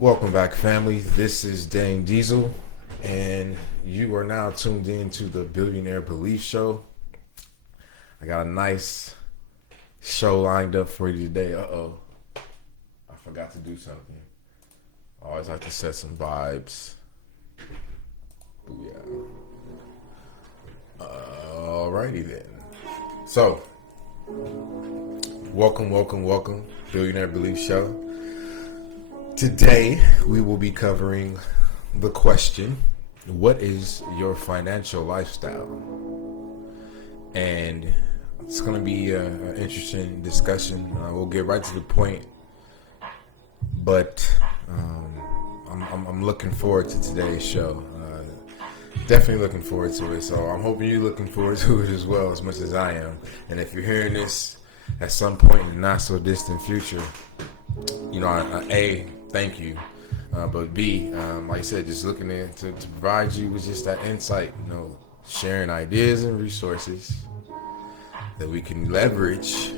Welcome back, family. This is Dane Diesel, and you are now tuned in to the Billionaire Belief Show. I got a nice show lined up for you today. I forgot to do something. I always like to set some vibes. Yeah. Alrighty then. So, welcome, Billionaire Belief Show. Today, we will be covering the question, what is your financial lifestyle? And it's going to be an interesting discussion. We'll get right to the point, but I'm looking forward to today's show. Definitely looking forward to it. So I'm hoping you're looking forward to it as well, as much as I am. And if you're hearing this at some point in the not so distant future, A, thank you. But B, like I said, just looking to provide you with just that insight, sharing ideas and resources that we can leverage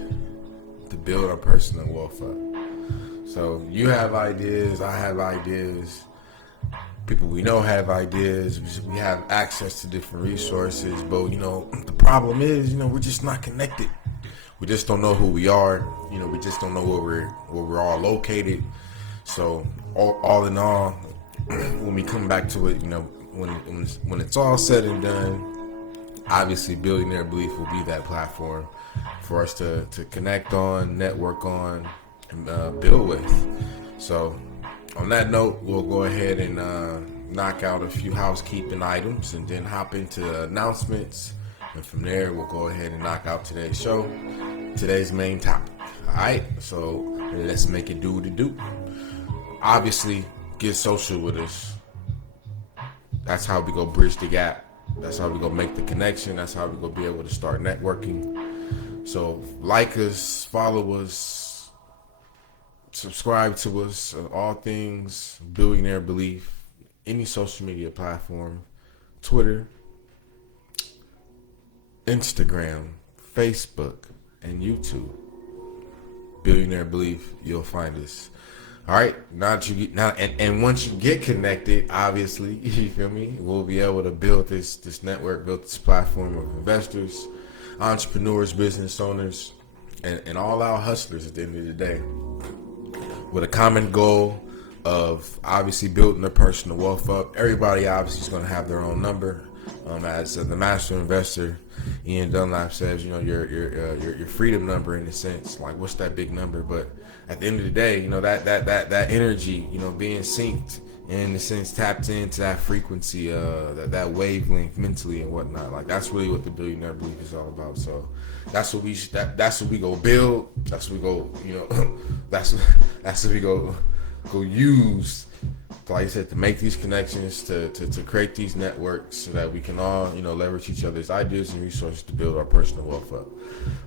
to build our personal wealth up. So you have ideas, I have ideas, people we know have ideas, we have access to different resources, but the problem is, we're just not connected. We just don't know who we are. We just don't know where we're all located. So all in all, when we come back to it, when it's all said and done, obviously Billionaire Belief will be that platform for us to connect on, network on, and build with. So on that note, we'll go ahead and knock out a few housekeeping items and then hop into announcements. And from there, we'll go ahead and knock out today's show, today's main topic. All right, so let's make it do what it do. Obviously, get social with us. That's how we go bridge the gap. That's how we go make the connection. That's how we go be able to start networking. So like us, follow us, subscribe to us, all things Billionaire Belief, any social media platform, Twitter, Instagram, Facebook, and YouTube. Billionaire Belief, you'll find us. All right, and once you get connected, obviously, you feel me, we'll be able to build this network, build this platform of investors, entrepreneurs, business owners, and all our hustlers at the end of the day, with a common goal of obviously building their personal wealth up. Everybody obviously is going to have their own number. As the master investor, Ian Dunlap says, your freedom number, in a sense, like what's that big number? But at the end of the day, that energy, being synced, and in a sense tapped into that frequency, that wavelength mentally and whatnot. Like that's really what the Billionaire Belief is all about. So that's what we go build. That's what we go, that's what we go use. Like I said, to make these connections, to create these networks so that we can all, leverage each other's ideas and resources to build our personal wealth up.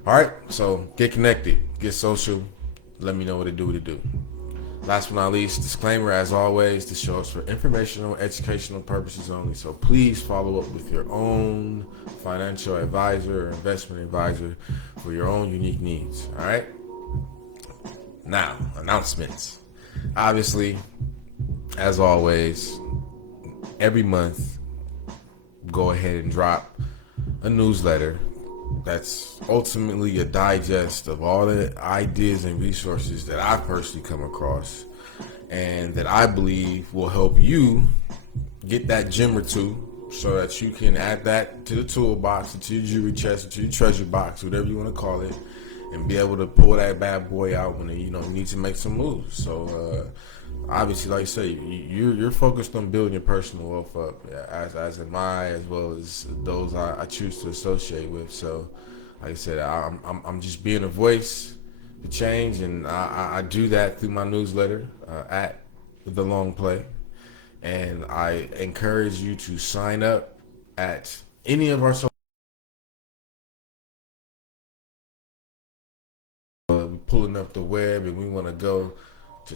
All right, so get connected, get social, let me know what to do. Last but not least, disclaimer, as always, this show is for informational, educational purposes only, so please follow up with your own financial advisor or investment advisor for your own unique needs, all right? Now, announcements. Obviously, as always, every month, go ahead and drop a newsletter that's ultimately a digest of all the ideas and resources that I personally come across and that I believe will help you get that gem or two so that you can add that to the toolbox, or to your jewelry chest, or to your treasure box, whatever you want to call it, and be able to pull that bad boy out when you need to make some moves. So obviously, like I say, you're focused on building your personal wealth up, as am I, as well as those I choose to associate with. So, like I said, I'm just being a voice to change, and I do that through my newsletter at The Long Play, and I encourage you to sign up at any of our social. We're pulling up the web, and we want to go to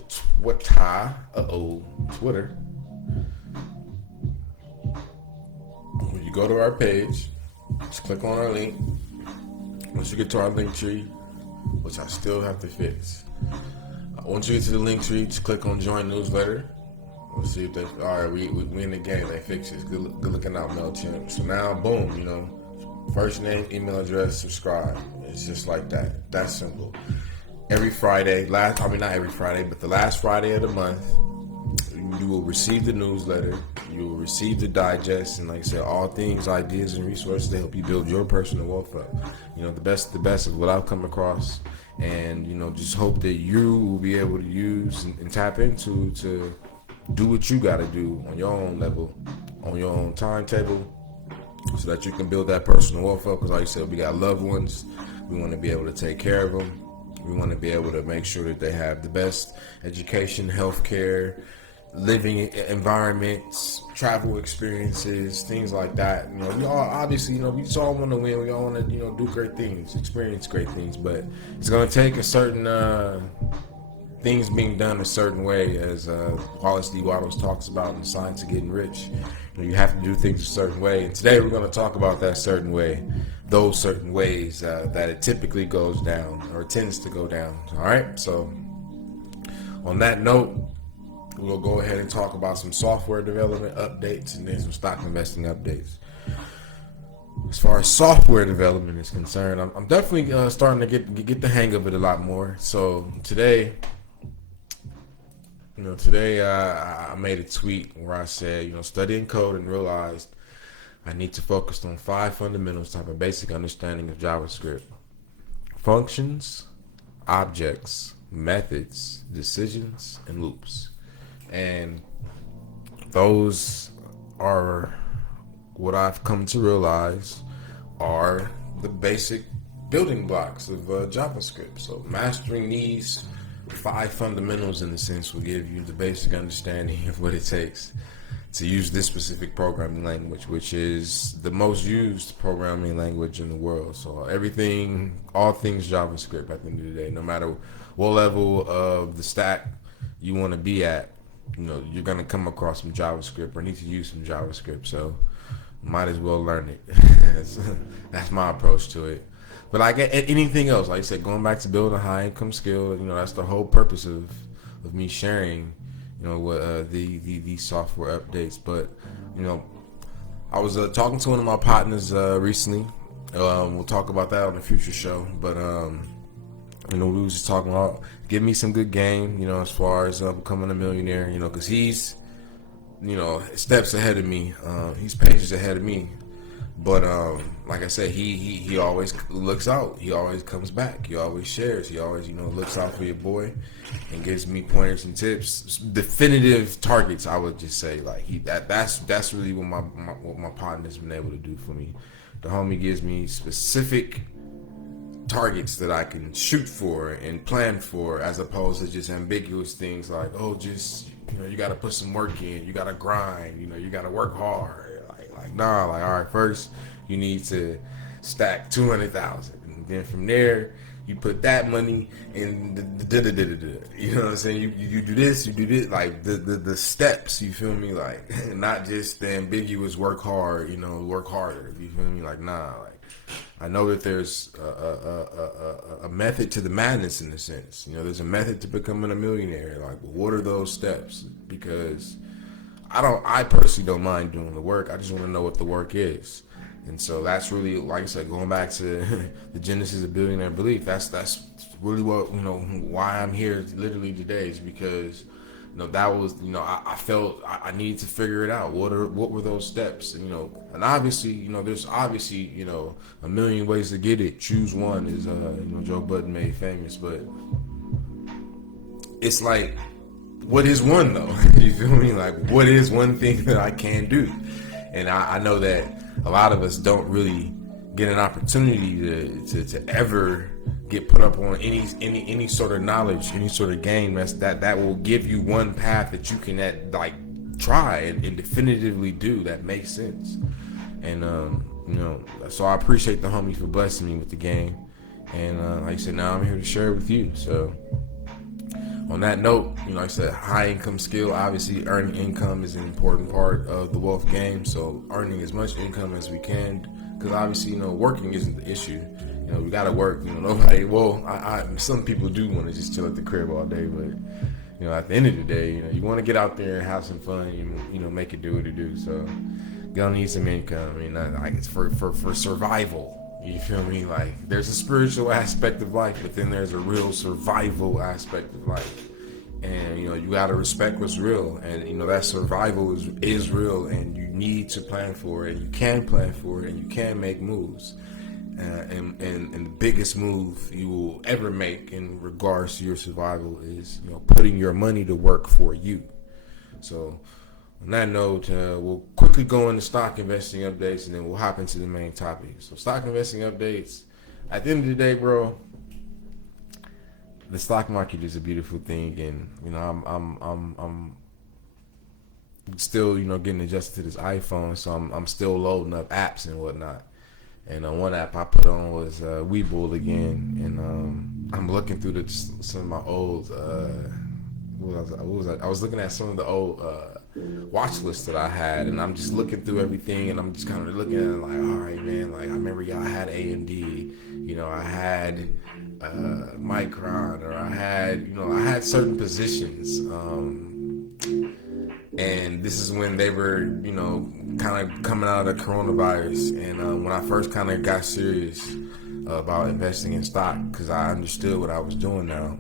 Twitter. When you go to our page, just click on our link. Once you get to our link tree, which I still have to fix, Once you get to the link tree, just click on join newsletter. Let's see if they. All right, we in the game. They fix it. Good looking out, MailChimp. So now, boom, first name, email address, subscribe. It's just like that. That's simple. Every Friday, not every Friday, but the last Friday of the month, you will receive the newsletter. You will receive the digest, and like I said, all things, ideas, and resources to help you build your personal wealth up. The best of what I've come across, and just hope that you will be able to use and tap into to do what you got to do on your own level, on your own timetable, so that you can build that personal wealth up. Because like I said, we got loved ones. We want to be able to take care of them. We want to be able to make sure that they have the best education, healthcare, living environments, travel experiences, things like that. We all obviously, we just all want to win. We all want to, do great things, experience great things. But it's going to take a certain things being done a certain way, as Wallace D. Wattles talks about in The Science of Getting Rich. You have to do things a certain way. And today we're going to talk about that certain way, those certain ways that it typically goes down or tends to go down. All right. So on that note, we'll go ahead and talk about some software development updates and then some stock investing updates. As far as software development is concerned, I'm definitely starting to get the hang of it a lot more. So today, I made a tweet where I said, studying code and realized I need to focus on 5 fundamentals to have a basic understanding of JavaScript: functions, objects, methods, decisions, and loops. And those are what I've come to realize are the basic building blocks of JavaScript. So mastering these 5 fundamentals, in a sense, will give you the basic understanding of what it takes to use this specific programming language, which is the most used programming language in the world. So all things JavaScript at the end of the day, no matter what level of the stack you want to be at, you're going to come across some JavaScript or need to use some JavaScript. So might as well learn it. That's my approach to it. But like anything else, like I said, going back to building a high income skill, that's the whole purpose of me sharing, what the software updates. But I was talking to one of my partners recently. We'll talk about that on a future show. But we was just talking about give me some good game, as far as becoming a millionaire, because he's steps ahead of me. He's pages ahead of me. But like I said, he always looks out. He always comes back. He always shares. He always looks out for your boy and gives me pointers and tips, definitive targets. I would just say that's really what my partner's been able to do for me. The homie gives me specific targets that I can shoot for and plan for, as opposed to just ambiguous things like, you got to put some work in, you got to grind, you got to work hard. All right, first you need to stack 200,000, and then from there you put that money in you know what I'm saying, you do this, like the steps, you feel me, like not just the ambiguous work hard, work harder, you feel me, I know that there's a method to the madness, in a sense. There's a method to becoming a millionaire. What are those steps? Because I personally don't mind doing the work. I just want to know what the work is. And so that's really, like I said, going back to the genesis of Billionaire Belief, that's really what, why I'm here literally today, is because, that was, I felt I needed to figure it out. What were those steps? And obviously, there's obviously, a million ways to get it. Choose one, is, Joe Budden made famous. But it's like, what is one, though? You feel me? What is one thing that I can do? And I know that a lot of us don't really get an opportunity to ever get put up on any sort of knowledge, any sort of game that will give you one path that you can try and definitively do that makes sense. And so I appreciate the homie for blessing me with the game. And like I said, now I'm here to share it with you. So on that note, like I said, high income skill, obviously earning income is an important part of the wealth game. So earning as much income as we can, because obviously, working isn't the issue. You know, we gotta work. You know, nobody. Well, some people do want to just chill at the crib all day, but you know, at the end of the day, you know, you want to get out there and have some fun. You know, make it do what it do. So, you gonna need some income. I mean, like it's for survival. You feel me? Like there's a spiritual aspect of life, but then there's a real survival aspect of life. And you know, you gotta respect what's real, and you know that survival is real, and you need to plan for it. You can plan for it, and you can make moves. And the biggest move you will ever make in regards to your survival is, you know, putting your money to work for you. So on that note, we'll quickly go into stock investing updates, and then we'll hop into the main topic. So stock investing updates. At the end of the day, bro, the stock market is a beautiful thing, and you know I'm still, you know, getting adjusted to this iPhone, so I'm still loading up apps and whatnot. And one app I put on was Webull again, and I'm looking through some of my old. What was I? I was looking at some of the old watch lists that I had, and I'm just looking through everything, and I'm just kind of looking at it like, all right, man. Like I remember y'all had AMD, you know, I had Micron, or I had certain positions. And this is when they were, you know, kind of coming out of the coronavirus. And when I first kind of got serious about investing in stock, because I understood what I was doing now.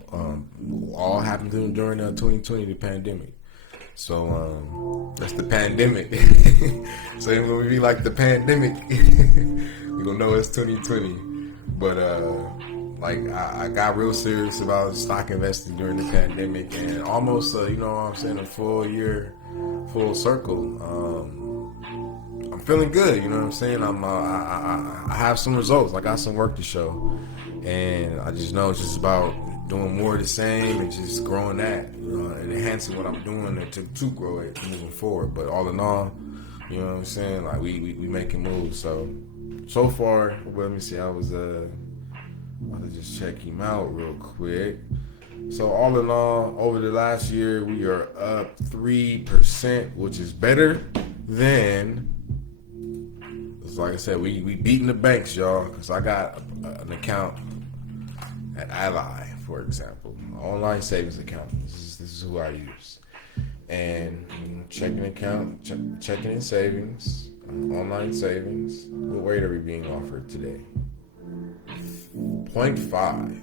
All happened during 2020, the pandemic. So that's the pandemic. So when we be like the pandemic, we gonna know it's 2020. But like I got real serious about stock investing during the pandemic, and almost you know what I'm saying, a full year, full circle. I'm feeling good, you know what I'm saying. I have some results. I got some work to show, and I just know it's just about doing more of the same and just growing that, and enhancing what I'm doing to grow it moving forward. But all in all, you know what I'm saying, like we making moves. So far, well, let me see. I'll just check him out real quick. So all in all, over the last year, we are up 3%, which is better than. Like I said, we beating the banks, y'all. Because I got an account at Ally, for example, online savings account. This is who I use, and checking account, checking in savings, online savings. What rate are we being offered today? 0.5.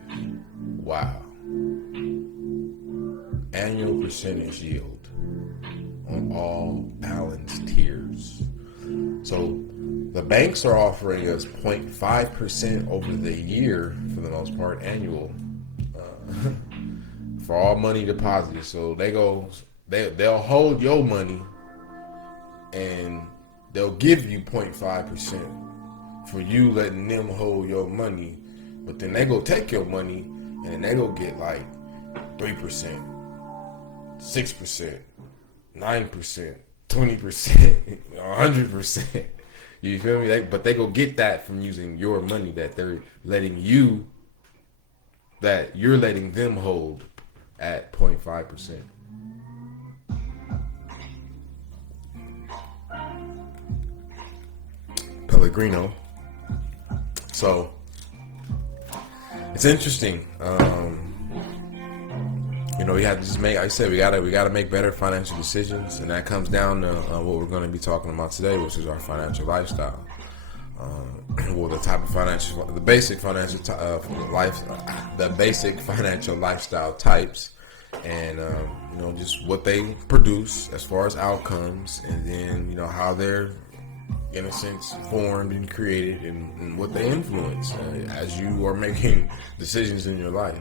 Wow. Annual percentage yield on all balance tiers. So the banks are offering us 0.5% over the year, for the most part, annual, for all money deposited. So they'll hold your money, and they'll give you 0.5% for you letting them hold your money. But then they go take your money, and they go get like 3%, 6%, 9%, 20%, 100%. You feel me? But they go get that from using your money that they're letting you, that you're letting them hold at 0.5%. Pellegrino. So it's interesting. You know, we have to just make. Like I said, we gotta make better financial decisions, and that comes down to what we're going to be talking about today, which is our financial lifestyle. Well, the basic financial lifestyle types, and you know, just what they produce as far as outcomes, and then you know how they're, in a sense, formed and created, and what they influence as you are making decisions in your life.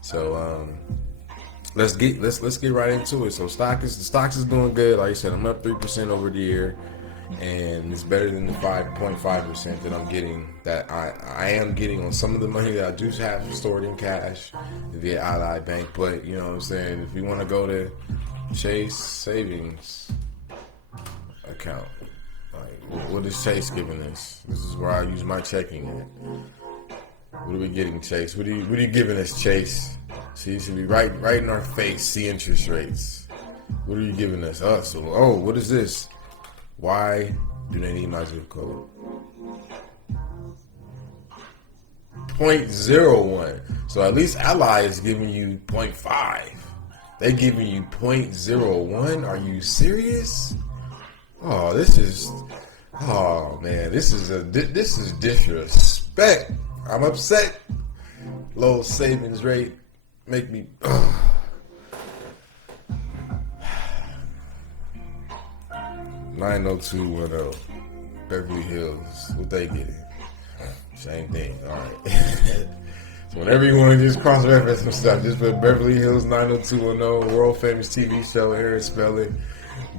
So let's get right into it. So the stocks is doing good. Like I said, I'm up 3% over the year, and it's better than the 5.5% that I'm getting. That I am getting on some of the money that I do have stored in cash via Ally Bank. But you know what I'm saying, if you want to go to Chase savings account, like what is Chase giving us? This is where I use my checking at. What are we getting, Chase? What are you giving us, Chase? See, you should be right in our face. See interest rates. What are you giving us? What is this? Why do they need my zip code? 0.01. So at least Ally is giving you 0.5. They're giving you 0.01. Are you serious? Oh, this is. Oh man, this is disrespect. I'm upset. Low savings rate make me. 90210 Beverly Hills. What they getting? Same thing. All right. So whenever you want to just cross-reference some stuff, just put Beverly Hills 90210, world famous TV show, Aaron Spelling.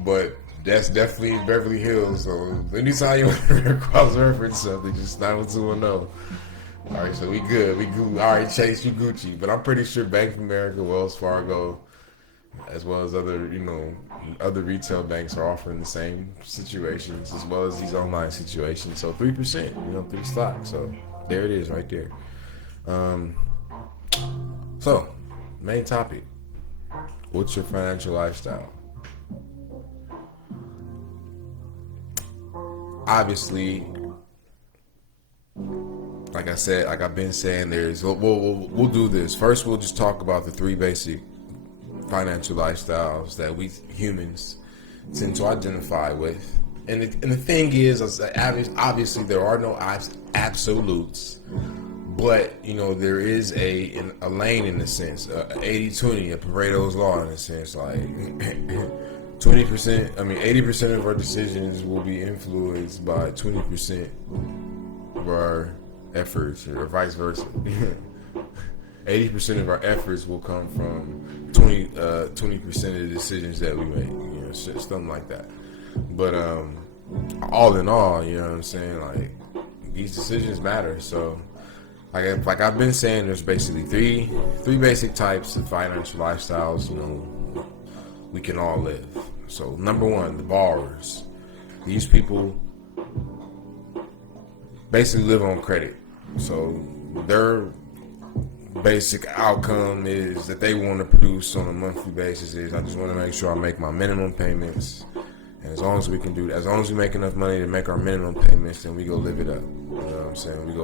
But that's definitely Beverly Hills. So anytime you want to cross-reference something, just 90210. All right, so we good. We good. All right, Chase, you Gucci. But I'm pretty sure Bank of America, Wells Fargo, as well as other, other retail banks are offering the same situations as well as these online situations. So 3%, 3 stocks. So there it is right there. So main topic. What's your financial lifestyle? Obviously, like I said, like I've been saying, we'll do this. First, we'll just talk about the 3 basic financial lifestyles that we humans tend to identify with. And the thing is, obviously there are no absolutes, but there is a lane in a sense, 80-20, a Pareto's law in a sense, like 80% of our decisions will be influenced by 20% of our efforts, or vice versa. 80% of our efforts will come from 20% of the decisions that we make, something like that. But all in all, you know what I'm saying, like these decisions matter. So like I've been saying, there's basically three basic types of financial lifestyles, we can all live. So number 1, the borrowers. These people basically live on credit. So their basic outcome is that they want to produce on a monthly basis is, I just want to make sure I make my minimum payments, and as long as we can do that, as long as we make enough money to make our minimum payments, then we go live it up. You know what I'm saying?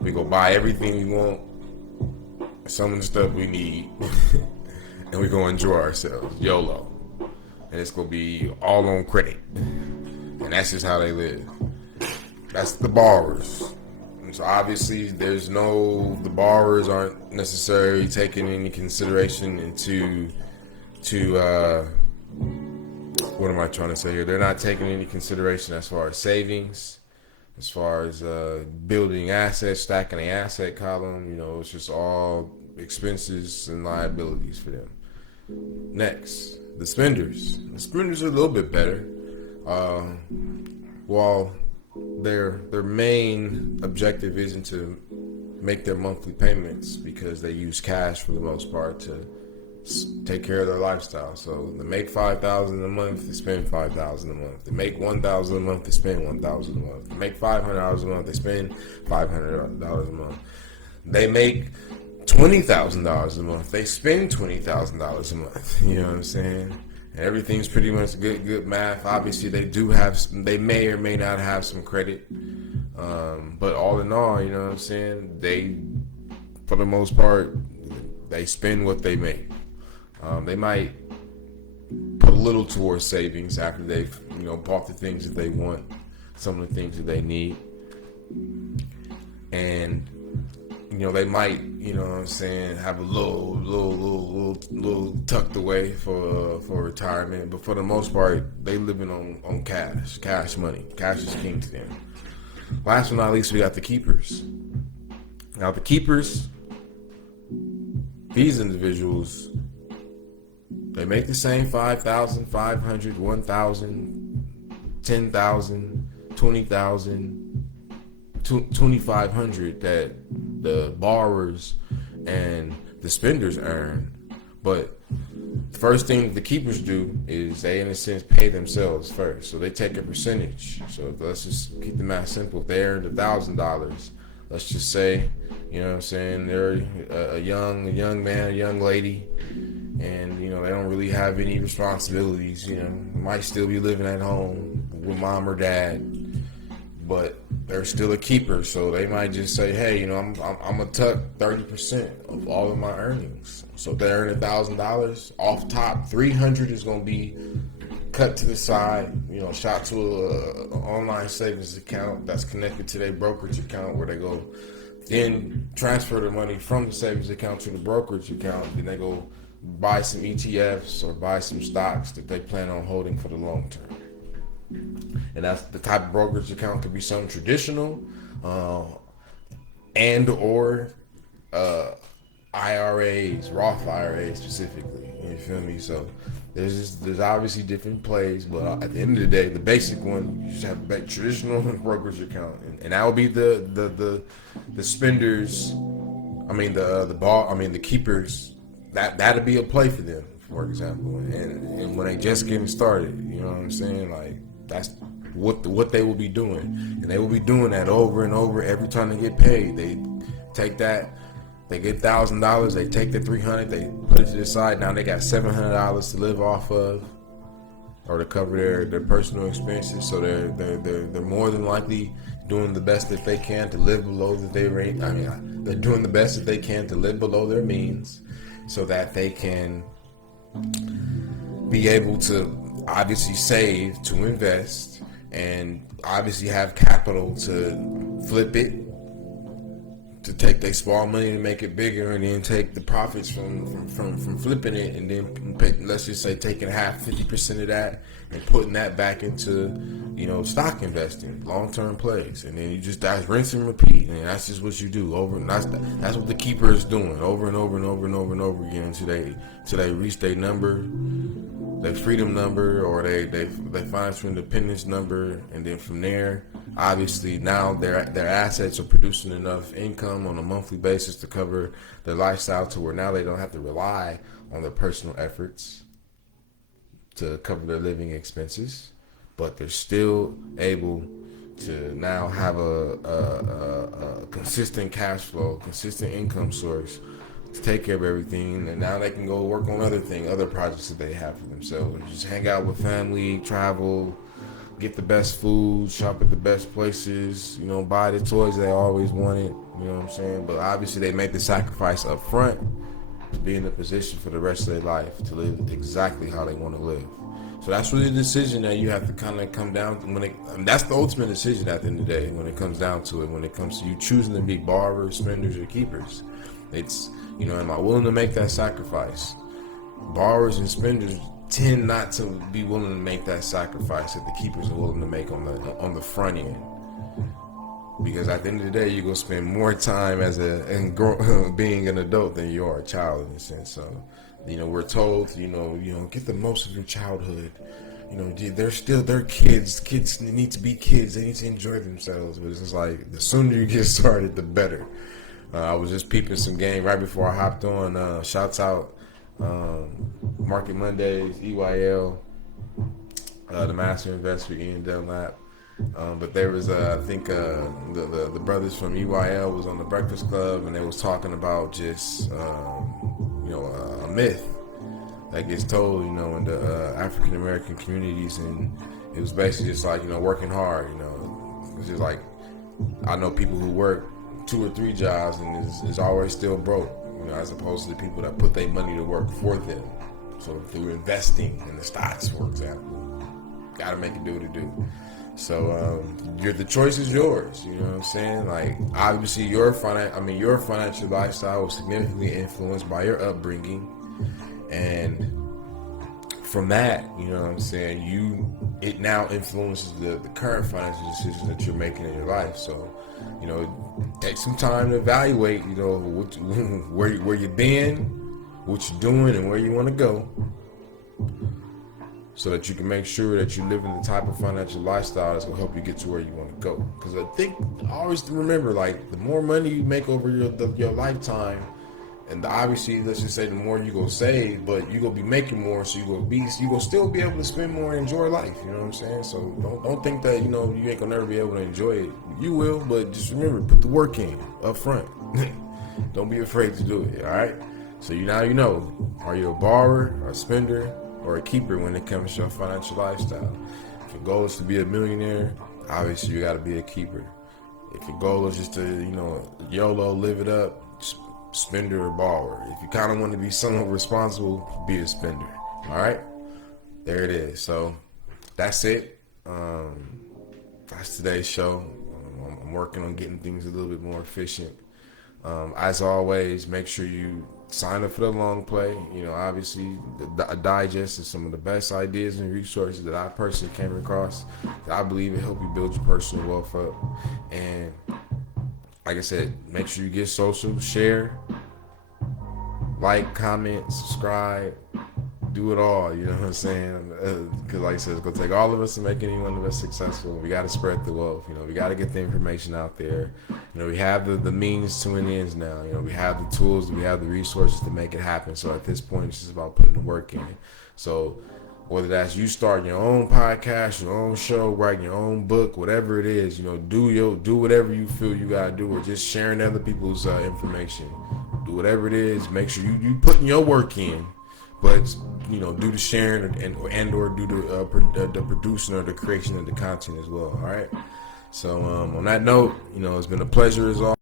We go buy everything we want, some of the stuff we need, and we go enjoy ourselves, YOLO, and it's gonna be all on credit, and that's just how they live. That's the borrowers. So obviously, the borrowers aren't necessarily taking any consideration into what am I trying to say here? They're not taking any consideration as far as savings, as far as building assets, stacking an asset column. It's just all expenses and liabilities for them. Next, the spenders. The spenders are a little bit better. While their main objective isn't to make their monthly payments, because they use cash for the most part to take care of their lifestyle. So they make $5,000 a month, they spend $5,000 a month. They make $1,000 a month, they spend $1,000 a month. They make $500 a month, they spend $500 a month. They make $20,000 a month, they spend $20,000 a month. You know what I'm saying? And everything's pretty much good math. Obviously, they may or may not have some credit, but all in all, you know what I'm saying, they, for the most part, they spend what they make. They might put a little towards savings after they've bought the things that they want, some of the things that they need, and they might, have a little tucked away for retirement. But for the most part, they living on cash money. Cash is king to them. Last but not least, we got the keepers. Now the keepers, these individuals, they make the same 5,000, 500, 1,000, 10,000, 20,000, 2,500 that the borrowers and the spenders earn. But the first thing the keepers do is they, in a sense, pay themselves first. So they take a percentage. So let's just keep the math simple. If they earned $1,000, let's just say, they're a young man, a young lady, and they don't really have any responsibilities. Might still be living at home with mom or dad. but they're still a keeper. So they might just say, hey, I'm gonna tuck 30% of all of my earnings. So if they earn $1,000 off top, 300 is gonna be cut to the side, shot to a online savings account that's connected to their brokerage account, where they go then transfer the money from the savings account to the brokerage account. Then they go buy some ETFs or buy some stocks that they plan on holding for the long term. And that's the type of brokerage account. Could be something traditional, and or IRAs, Roth IRAs specifically. You feel me? So there's obviously different plays, but at the end of the day, the basic one, you just have a traditional brokerage account, and that would be the spenders. The keepers. That'd be a play for them, for example. And when they just getting started, you know what I'm saying? Like, that's what they will be doing, and they will be doing that over and over every time they get paid. They take that. They get $1,000. They take the 300. They put it to the side. Now they got $700 to live off of, or to cover their personal expenses. So they're more than likely doing the best that they can to live below their rate. They're doing the best that they can to live below their means, so that they can be able to obviously save, to invest, and obviously have capital to flip it, to take their small money and make it bigger, and then take the profits from flipping it, and then let's just say taking 50% of that and putting that back into stock investing, long-term plays, and then that's rinse and repeat, and that's just what you do over, and that's what the keeper is doing over and over and over and over and over again until they reach their number, their freedom number, or they find some independence number, and then from there, obviously now their assets are producing enough income on a monthly basis to cover their lifestyle, to where now they don't have to rely on their personal efforts to cover their living expenses, but they're still able to now have a consistent cash flow, consistent income source to take care of everything, and now they can go work on other projects that they have for themselves. Just hang out with family, travel, get the best food, shop at the best places, buy the toys they always wanted, you know what I'm saying? But obviously they make the sacrifice up front to be in the position for the rest of their life to live exactly how they want to live. So that's really the decision that you have to kind of come down to. That's the ultimate decision at the end of the day when it comes down to it, when it comes to you choosing to be borrowers, spenders, or keepers. It's, am I willing to make that sacrifice? Borrowers and spenders tend not to be willing to make that sacrifice that the keepers are willing to make on the front end, because at the end of the day, you're gonna spend more time being an adult than you are a child, in a sense. So, we're told, get the most of your childhood. They're kids. Kids need to be kids. They need to enjoy themselves. But it's just like, the sooner you get started, the better. I was just peeping some game right before I hopped on. Shouts out Market Mondays, EYL, the Master Investor, Ian Dunlap. But there was, I think, the brothers from EYL was on the Breakfast Club, and they was talking about just, a myth that gets told, in the African American communities, and it was basically just like, working hard. It's just like, I know people who work 2 or 3 jobs and is always still broke, as opposed to the people that put their money to work for them. So through investing in the stocks, for example, gotta make it do what it do. So the choice is yours. You know what I'm saying? Like, obviously your financial lifestyle was significantly influenced by your upbringing, and from that, you know what I'm saying, it now influences the current financial decisions that you're making in your life. So, take some time to evaluate, where you've been, what you're doing, and where you want to go, so that you can make sure that you live in the type of financial lifestyle that's going to help you get to where you want to go. Because I think, always remember, like, the more money you make over your lifetime, and obviously, let's just say, the more you go save, but you're going to be making more, so you're going to still be able to spend more and enjoy life, you know what I'm saying? So don't think that, you ain't going to never be able to enjoy it. You will, but just remember, put the work in up front. Don't be afraid to do it, all right? So now you know, are you a borrower, a spender, or a keeper when it comes to your financial lifestyle? If your goal is to be a millionaire, obviously you got to be a keeper. If your goal is just to, YOLO, live it up, spender or borrower. If you kind of want to be somewhat responsible, be a spender. All right? There it is. So that's it. That's today's show. I'm working on getting things a little bit more efficient. As always, make sure you sign up for the long play. Obviously, a digest is some of the best ideas and resources that I personally came across that I believe will help you build your personal wealth up. And like I said, make sure you get social, share, like, comment, subscribe, do it all. You know what I'm saying? Because like I said, it's going to take all of us to make any one of us successful. We got to spread the wealth. We got to get the information out there. We have the means to an ends now. We have the tools, we have the resources to make it happen. So at this point, it's just about putting the work in. So whether that's you starting your own podcast, your own show, writing your own book, whatever it is, do whatever you feel you got to do, or just sharing other people's information. Do whatever it is. Make sure you putting your work in. But do the sharing and or do the producing or the creation of the content as well. All right. So on that note, it's been a pleasure as always.